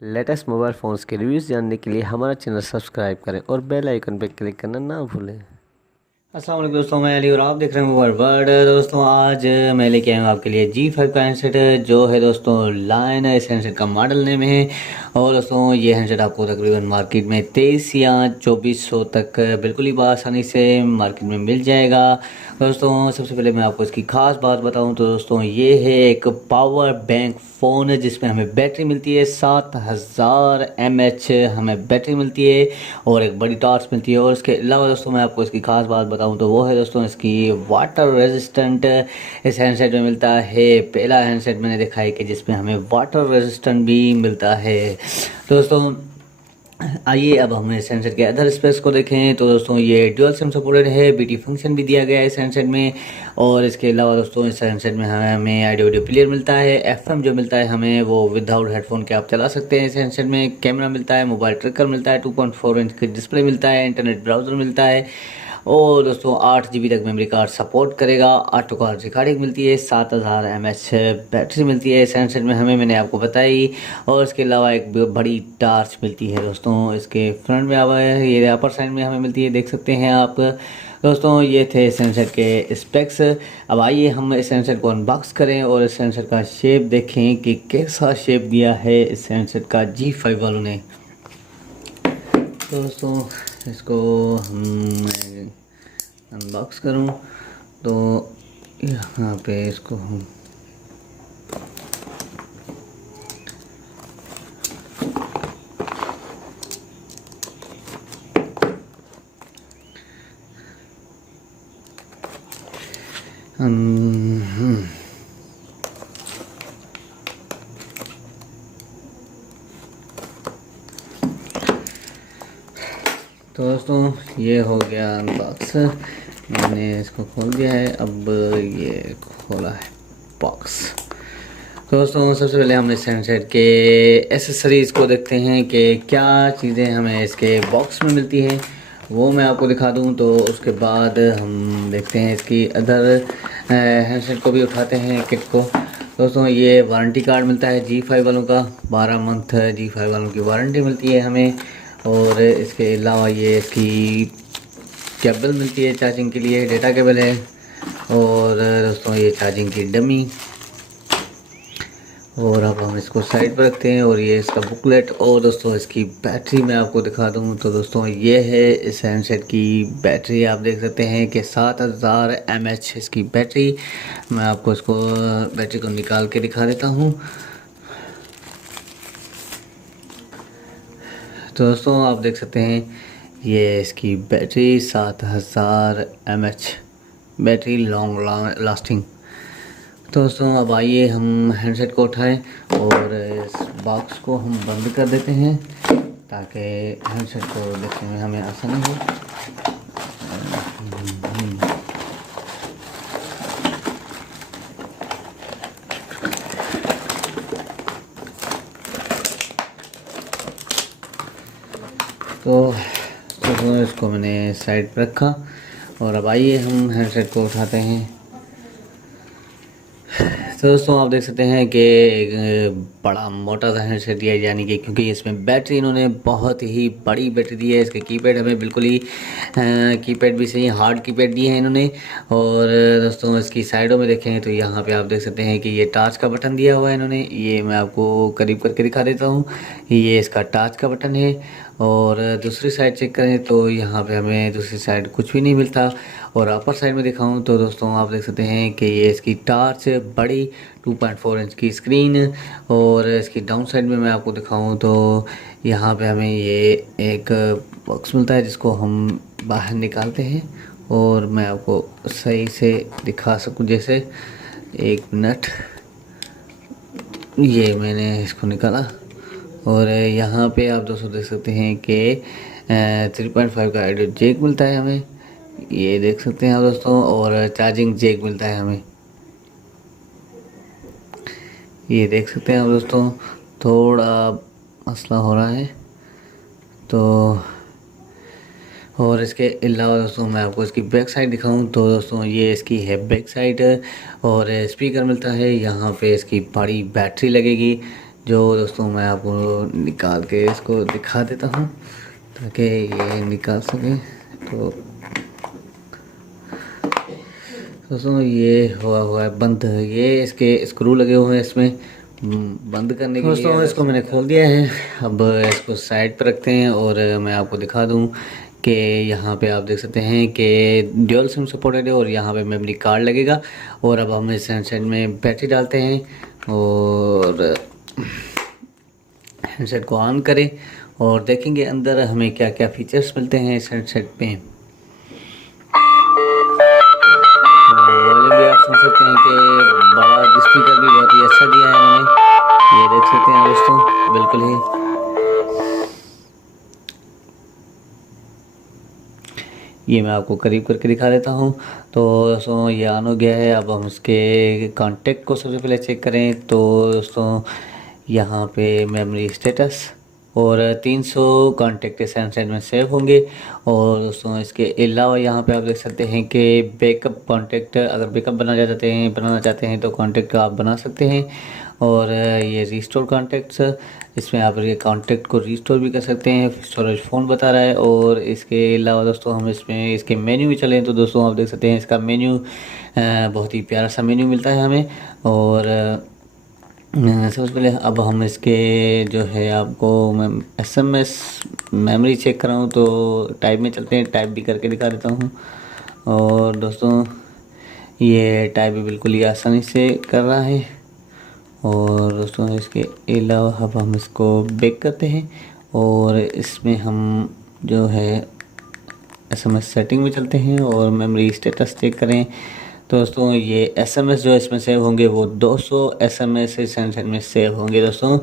Latest mobile phones के reviews जानने के लिए हमारा चैनल सब्सक्राइब करें और बेल आइकन पर क्लिक करना ना भूलें। अस्सलाम वालेकुम दोस्तों, मैं अली और आप देख रहे हैं मोबाइल वर्ल्ड। दोस्तों आज मैं लेके आया हूँ आपके लिए G5 का हैंडसेट जो है दोस्तों लाइन। इस हैंडसेट का मॉडल नेम है और दोस्तों ये हैंडसेट आपको तकरीबन मार्केट में 23 या 2400 तक बिल्कुल ही आसानी से मार्केट में मिल जाएगा। दोस्तों सबसे पहले मैं आपको इसकी ख़ास बात बताऊं तो दोस्तों ये है एक पावर बैंक फ़ोन है जिसमें हमें बैटरी मिलती है 7000 mAh हमें बैटरी मिलती है और एक बड़ी टॉर्च मिलती है। और इसके अलावा दोस्तों मैं आपको इसकी ख़ास बात बताऊं तो वो है दोस्तों इसकी वाटर रेजिस्टेंट इस हैंडसेट में मिलता है। पहला हैंडसेट मैंने देखा है कि जिसमें हमें वाटर रेजिस्टेंट भी मिलता है। दोस्तों आइए अब हम इस हैंडसेट के अदर स्पेस को देखें तो दोस्तों ये ड्यूअल सिम सपोर्टेड है, BT फंक्शन भी दिया गया है इस हैंडसेट में। और इसके अलावा दोस्तों इस हैंडसेट में हमें ऑडियो वीडियो प्लेयर मिलता है, FM जो मिलता है हमें वो विदाउट हेडफोन के आप चला सकते हैं। इस हैंडसेट में कैमरा मिलता है, मोबाइल ट्रैकर मिलता है, 2.4 इंच की डिस्प्ले मिलता है, इंटरनेट ब्राउज़र मिलता है और दोस्तों 8 GB तक मेमोरी कार्ड सपोर्ट करेगा। ऑटो कार्ड रिकॉर्डिंग मिलती है, 7000 mAh बैटरी मिलती है इस हैंडसेट में हमें, मैंने आपको बताई। और इसके अलावा एक बड़ी टार्च मिलती है दोस्तों इसके फ्रंट में, आवा है ये अपर साइड में हमें मिलती है, देख सकते हैं आप। दोस्तों ये थे इस हैंडसेट के स्पेक्स। अब आइए हम इस हैंडसेट को अनबॉक्स करें और इस हैंडसेट का शेप देखें कि कैसा शेप दिया है इस हैंडसेट का G5 वालों ने। दोस्तों इसको हम अनबॉक्स करूं तो यहाँ पे इसको हम तो दोस्तों ये हो गया अनबॉक्स, मैंने इसको खोल दिया है। अब ये खोला है बॉक्स। तो दोस्तों सबसे पहले हम इस हैंडसेट के एसेसरीज़ को देखते हैं कि क्या चीज़ें हमें इसके बॉक्स में मिलती हैं, वो मैं आपको दिखा दूं। तो उसके बाद हम देखते हैं इसकी अदर हैंडसेट को भी उठाते हैं किट को। दोस्तों ये वारंटी कार्ड मिलता है G5 वालों का, 12 मंथ G5 वालों की वारंटी मिलती है हमें। और इसके अलावा ये इसकी केबल मिलती है चार्जिंग के लिए, डेटा केबल है। और दोस्तों ये चार्जिंग की डमी। और अब हम इसको साइड पर रखते हैं और ये इसका बुकलेट। और दोस्तों इसकी बैटरी मैं आपको दिखा दूं तो दोस्तों ये है इस हैंडसेट की बैटरी, आप देख सकते हैं कि 7000 mAh इसकी बैटरी। मैं आपको इसको बैटरी को निकाल के दिखा देता हूं। तो दोस्तों आप देख सकते हैं ये इसकी battery 7000 mAh battery long lasting. तो दोस्तों अब आइए हम हैंडसेट को उठाएं और इस बॉक्स को हम बंद कर देते हैं ताकि हैंडसेट को देखने में हमें आसानी हो। तो इसको मैंने साइड पर रखा और अब आइए हम हैंडसेट को उठाते हैं। तो दोस्तों आप देख सकते हैं कि एक बड़ा मोटा सा हैंडसेट दिया है, यानी कि क्योंकि इसमें बैटरी इन्होंने बहुत ही बड़ी बैटरी दी है। इसके कीपैड हमें बिल्कुल ही कीपैड भी सही हार्ड कीपैड दिए हैं इन्होंने। और दोस्तों इसकी साइडों में देखें तो यहाँ पे आप देख सकते हैं कि ये टॉर्च का बटन दिया हुआ है इन्होंने, ये मैं आपको करीब करके दिखा देता हूँ। ये इसका टॉर्च का बटन है। और दूसरी साइड चेक करें तो यहाँ पे हमें दूसरी साइड कुछ भी नहीं मिलता। और अपर साइड में दिखाऊं तो दोस्तों आप देख सकते हैं कि ये इसकी टॉर्च बड़ी 2.4 इंच की स्क्रीन। और इसकी डाउन साइड में मैं आपको दिखाऊं तो यहाँ पे हमें ये एक बॉक्स मिलता है जिसको हम बाहर निकालते हैं। और मैं आपको सही से दिखा सकूं, जैसे एक मिनट, ये मैंने इसको निकाला। और यहाँ पे आप दोस्तों देख सकते हैं कि 3.5 का ऑडियो जैक मिलता है हमें, ये देख सकते हैं आप दोस्तों। और चार्जिंग जैक मिलता है हमें, ये देख सकते हैं आप दोस्तों। थोड़ा मसला हो रहा है तो। और इसके अलावा दोस्तों मैं आपको इसकी बैक साइड दिखाऊं तो दोस्तों ये इसकी है बैक साइड। और स्पीकर मिलता है, यहाँ पे इसकी बड़ी बैटरी लगेगी जो दोस्तों मैं आपको निकाल के इसको दिखा देता हूँ ताकि ये निकाल सके। तो दोस्तों ये हुआ है बंद, ये इसके स्क्रू लगे हुए हैं इसमें बंद करने के लिए। दोस्तों इसको मैंने खोल दिया है, अब इसको साइड पर रखते हैं और मैं आपको दिखा दूं कि यहाँ पे आप देख सकते हैं कि ड्यूल सिम सपोर्टेड है और यहाँ पे मेमोरी कार्ड लगेगा। और अब हम इस हैंडसेट में बैटरी डालते हैं और हैंडसेट को ऑन करें और देखेंगे अंदर हमें क्या क्या फीचर्स मिलते हैं इस हैंडसेट पे। वॉल्यूम भी आप सुन सकते हैं कि बड़ा स्पीकर भी बहुत ही अच्छा दिया है इन्होंने, ये देख सकते हैं दोस्तों बिल्कुल ही। ये मैं आपको करीब करके दिखा देता हूँ। तो दोस्तों ये ऑन हो गया है। अब हम इसके कॉन्टेक्ट को सबसे पहले चेक करें तो दोस्तों यहाँ पे मेमोरी स्टेटस और 300 कॉन्टेक्ट इस हैंडसेट में सेव होंगे। और दोस्तों इसके अलावा यहाँ पे आप देख सकते हैं कि बैकअप कॉन्टेक्ट, अगर बैकअप बनाना चाहते हैं तो कॉन्टेक्ट आप बना सकते हैं। और ये रिस्टोर कॉन्टेक्ट्स, इसमें आप ये कॉन्टेक्ट को रिस्टोर भी कर सकते हैं, स्टोरेज फ़ोन बता रहा है। और इसके अलावा दोस्तों हम इसमें इसके मेन्यू में चलें तो दोस्तों आप देख सकते हैं इसका मेन्यू बहुत ही प्यारा सा मेन्यू मिलता है हमें। और सबसे पहले अब हम इसके जो है आपको मैं SMS मेमोरी चेक कराऊँ तो टाइप में चलते हैं, टाइप भी करके दिखा देता हूँ। और दोस्तों ये टाइप भी बिल्कुल ही आसानी से कर रहा है। और दोस्तों इसके अलावा अब हम इसको बैक करते हैं और इसमें हम जो है SMS सेटिंग में चलते हैं और मेमोरी स्टेटस चेक करें तो दोस्तों ये SMS जो इसमें सेव होंगे वो 200 SMS इस हैंडसेट में सेव होंगे दोस्तों।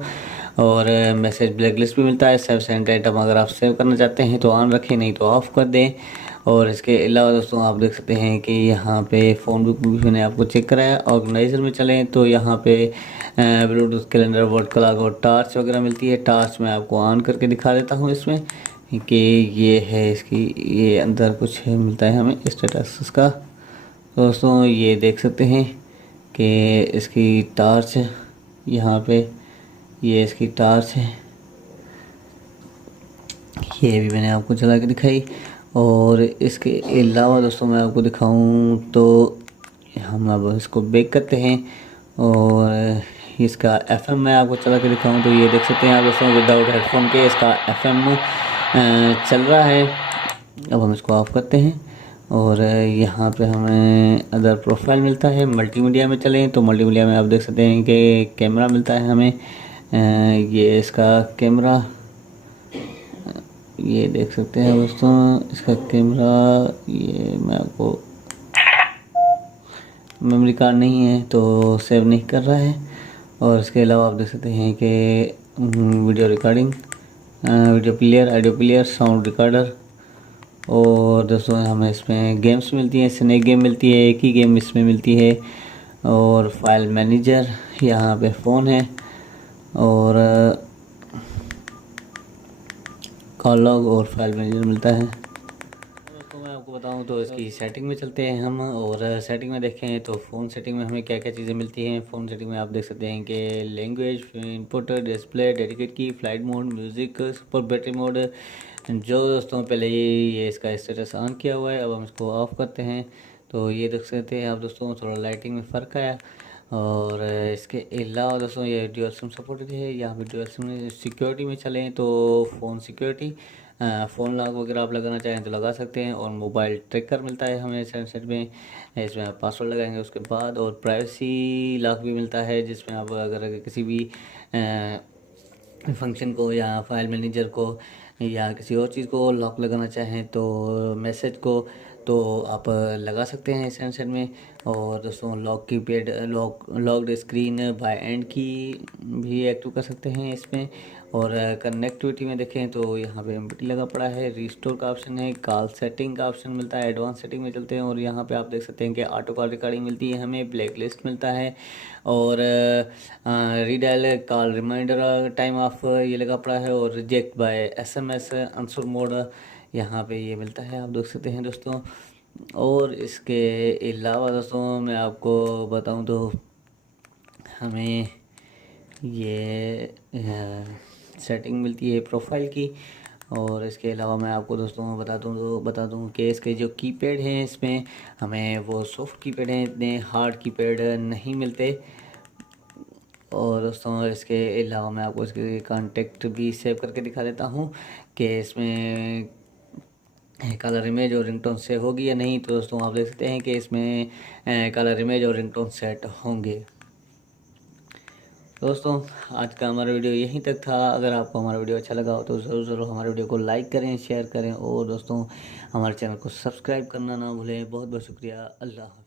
और मैसेज ब्लैकलिस्ट भी मिलता है, सेव सेंड आइटम अगर आप सेव करना चाहते हैं तो ऑन रखें, नहीं तो ऑफ़ कर दें। और इसके अलावा दोस्तों आप देख सकते हैं कि यहाँ पे फ़ोन बुक भी मैंने आपको चेक कराया। ऑर्गेनाइज़र में चलें तो यहाँ पे ब्लूटूथ कैलेंडर वर्ड क्लॉक और टार्च वगैरह मिलती है। टार्च मैं आपको ऑन करके दिखा देता हूँ इसमें कि ये है इसकी, ये अंदर कुछ मिलता है हमें स्टेटस इसका। दोस्तों ये देख सकते हैं कि इसकी टार्च यहाँ पे, ये इसकी टार्च है, ये भी मैंने आपको चला के दिखाई। और इसके अलावा दोस्तों मैं आपको दिखाऊं तो हम अब इसको बैक करते हैं और इसका FM मैं आपको चला के दिखाऊं तो ये देख सकते हैं आप दोस्तों विदाउट हेडफोन के इसका FM चल रहा है। अब हम इसको ऑफ़ करते हैं और यहाँ पे हमें अदर प्रोफाइल मिलता है। मल्टीमीडिया में चलें तो मल्टीमीडिया में आप देख सकते हैं कि कैमरा मिलता है हमें, ये इसका कैमरा, ये देख सकते हैं दोस्तों इसका कैमरा। ये मैं आपको, मेमोरी कार्ड नहीं है तो सेव नहीं कर रहा है। और इसके अलावा आप देख सकते हैं कि video recording, video player, audio player, sound recorder. और दोस्तों हमें इसमें गेम्स मिलती हैं, स्नैक गेम मिलती है, एक ही गेम इसमें मिलती है। और फाइल मैनेजर, यहाँ पे फ़ोन है और कॉल लॉग और फाइल मैनेजर मिलता है। दोस्तों मैं आपको बताऊं तो इसकी सेटिंग में चलते हैं हम और सेटिंग में देखें तो फ़ोन सेटिंग में हमें क्या क्या चीज़ें मिलती हैं। फ़ोन सेटिंग में आप देख सकते हैं कि लैंग्वेज, इनपुट, डिस्प्ले, डेडिकेट की, flight mode, music, super battery mode. जो दोस्तों पहले ये इसका स्टेटस ऑन किया हुआ है, अब हम इसको ऑफ़ करते हैं तो ये देख सकते हैं आप दोस्तों थोड़ा लाइटिंग में फ़र्क आया। और इसके अलावा दोस्तों ये ड्यूल सिम सपोर्टेड है। यहाँ पे ड्यूल सिम सिक्योरिटी में चलें तो फ़ोन सिक्योरिटी, फ़ोन लॉक वगैरह आप लगाना चाहें तो लगा सकते हैं। और मोबाइल ट्रैकर मिलता है हमें सेट में, इसमें आप पासवर्ड लगाएंगे उसके बाद। और प्राइवेसी लॉक भी मिलता है जिसमें आप अगर किसी भी फंक्शन को या फाइल मैनेजर को या किसी और चीज़ को लॉक लगाना चाहें तो मैसेज को तो आप लगा सकते हैं इस हैंडसेट में। और दोस्तों लॉक की pad, locked screen bye and की भी एक्टिव कर सकते हैं इसमें। और कनेक्टिविटी में देखें तो यहाँ पे एम्प्टी लगा पड़ा है, रिस्टोर का ऑप्शन है, कॉल सेटिंग का ऑप्शन मिलता है, एडवांस सेटिंग में चलते हैं और यहाँ पे आप देख सकते हैं कि ऑटो कॉल रिकॉर्डिंग मिलती है हमें, ब्लैक लिस्ट मिलता है और redial call reminder time off ये लगा पड़ा है और reject by SMS answer mode यहाँ पे ये मिलता है, आप देख सकते हैं दोस्तों। और इसके अलावा दोस्तों मैं आपको बताऊं तो हमें ये सेटिंग मिलती है प्रोफाइल की। और इसके अलावा मैं आपको दोस्तों बता दूं कि इसके जो कीपैड हैं इसमें हमें वो सॉफ्ट कीपैड हैं, इतने हार्ड कीपैड नहीं मिलते। और दोस्तों इसके अलावा मैं आपको इसके कॉन्टेक्ट भी सेव करके दिखा देता हूँ कि इसमें कलर इमेज और रिंगटोन से होगी या नहीं। तो दोस्तों आप देख सकते हैं कि इसमें कलर इमेज और रिंगटोन सेट होंगे। दोस्तों आज का हमारा वीडियो यहीं तक था। अगर आपको हमारा वीडियो अच्छा लगा हो तो ज़रूर हमारे वीडियो को लाइक करें, शेयर करें और दोस्तों हमारे चैनल को सब्सक्राइब करना ना भूलें। बहुत बहुत शुक्रिया। अल्लाह हाफ़िज़।